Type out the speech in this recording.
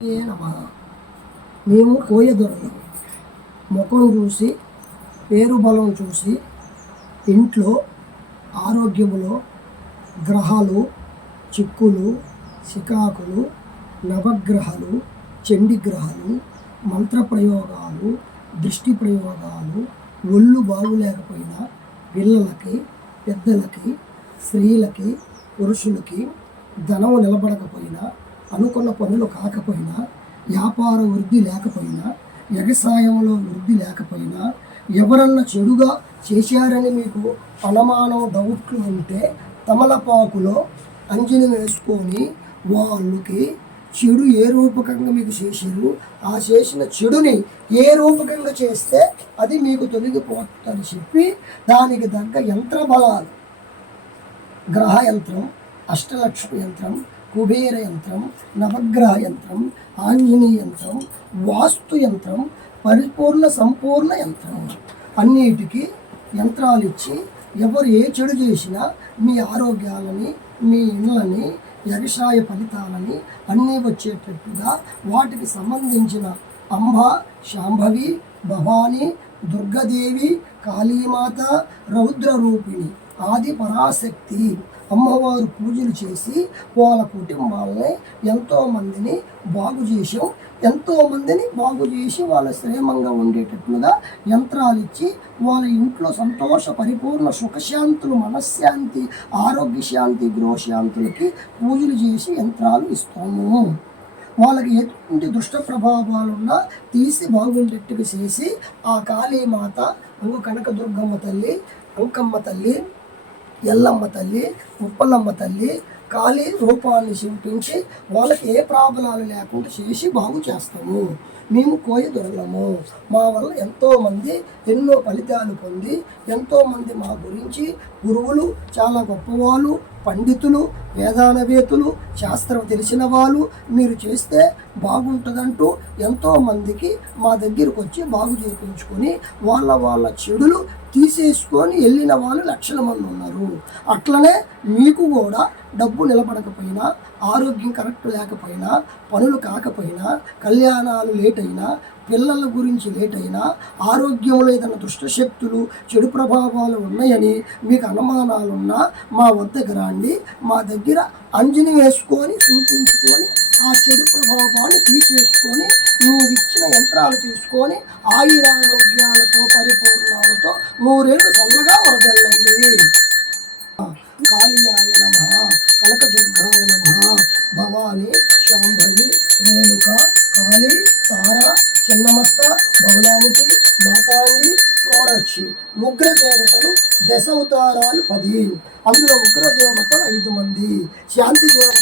ఏ నమః. మేము కోయదొరలు ముఖం చూసి పేరు బలం చూసి ఇంట్లో ఆరోగ్యములో గ్రహాలు చిక్కులు శికాకులు నవగ్రహాలు చండీగ్రహాలు మంత్రప్రయోగాలు దృష్టి ప్రయోగాలు ఒళ్ళు బాగులేకపోయినా పిల్లలకి పెద్దలకి స్త్రీలకి పురుషులకి ధనం నిలబడకపోయినా అనుకున్న పనులు కాకపోయినా వ్యాపార వృద్ధి లేకపోయినా వ్యవసాయంలో వృద్ధి లేకపోయినా ఎవరన్నా చెడుగా చేశారని మీకు అనుమానం డౌట్లు ఉంటే తమలపాకులో అంజలి వేసుకొని వాళ్ళకి చెడు ఏ రూపకంగా మీకు చేశారు ఆ చేసిన చెడుని ఏ రూపకంగా చేస్తే అది మీకు తొలగిపోతుందని చెప్పి దానికి తగ్గ యంత్ర బలాలు గ్రహ యంత్రం అష్టలక్ష్మి యంత్రం కుబేర యంత్రం నవగ్రహ యంత్రం ఆంజనేయ యంత్రం వాస్తు యంత్రం పరిపూర్ణ సంపూర్ణ యంత్రం అన్నిటికీ యంత్రాలు ఇచ్చి ఎవరు ఏ చెడు చేసినా మీ ఆరోగ్యాలని మీ ఇళ్ళని వ్యవసాయ ఫలితాలని అన్నీ వచ్చేటట్టుగా వాటికి సంబంధించిన అంబ శాంభవి భవాని దుర్గదేవి కాళీమాత రౌద్ర రూపిణి ఆది పరాశక్తి అమ్మవారు పూజలు చేసి వాళ్ళ కుటుంబాలని ఎంతోమందిని బాగు చేసి వాళ్ళ శ్రేమంగా ఉండేటట్లుగా యంత్రాలు ఇచ్చి వాళ్ళ ఇంట్లో సంతోష పరిపూర్ణ సుఖశాంతులు మనశ్శాంతి ఆరోగ్య శాంతి గృహశాంతులకి పూజలు చేసి యంత్రాలు ఇస్తాము. వాళ్ళకి ఎటువంటి దుష్ట ప్రభావాలున్నా తీసి బాగుండేట్టుగా చేసి ఆ కాళీమాత కనకదుర్గమ్మ తల్లి అంకమ్మ తల్లి ఎల్లమ్మ తల్లి ఉప్పలమ్మ తల్లి కాళీ రూపాన్ని చూపించి వాళ్ళకి ఏ ప్రాబ్లాలు లేకుండా చేసి బాగు చేస్తాము. మేము కోయదొరలము. మా వల్ల ఎంతోమంది ఎన్నో ఫలితాలు పొంది ఎంతోమంది మా గురించి గురువులు చాలా గొప్పవాళ్ళు పండితులు వేదానవేతులు శాస్త్రం తెలిసిన వాళ్ళు మీరు చేస్తే బాగుంటుందంటూ ఎంతోమందికి మా దగ్గరకు వచ్చి బాగు చేయించుకొని వాళ్ళ చెడులు తీసేసుకొని వెళ్ళిన వాళ్ళు లక్షల మంది ఉన్నారు. అట్లనే మీకు కూడా డబ్బు నిలబడకపోయినా ఆరోగ్యం కరెక్ట్ లేకపోయినా పనులు కాకపోయినా కళ్యాణాలు లేట్ అయినా పిల్లల గురించి లేట్ అయినా ఆరోగ్యంలో ఏదైనా దుష్టశక్తులు చెడు ప్రభావాలు ఉన్నాయని మీకు అనుమానాలున్నా మా వద్దకు రండి. మా దగ్గర అంజని వేసుకొని చూపించుకొని ఆ చెడు ప్రభావాన్ని తీసేసుకొని మీరు ఇచ్చిన యంత్రాలు తీసుకొని ఆయురారోగ్యాలతో పరిపూర్ణాలతో నూరేళ్ళు చల్లగా వరదల్లండి. కాళీయాయ నమః కనకదుర్గాయ నమః భవాని శాంభవి రేణుక కాళీ తార చిన్నమస్త భవనాముఖి మాతాంగి షోడక్షి ఉగ్రదేవతలు దశ అవతారాలు 10. అందులో ఉగ్రదేవతలు 5 మంది శాంతి దేవత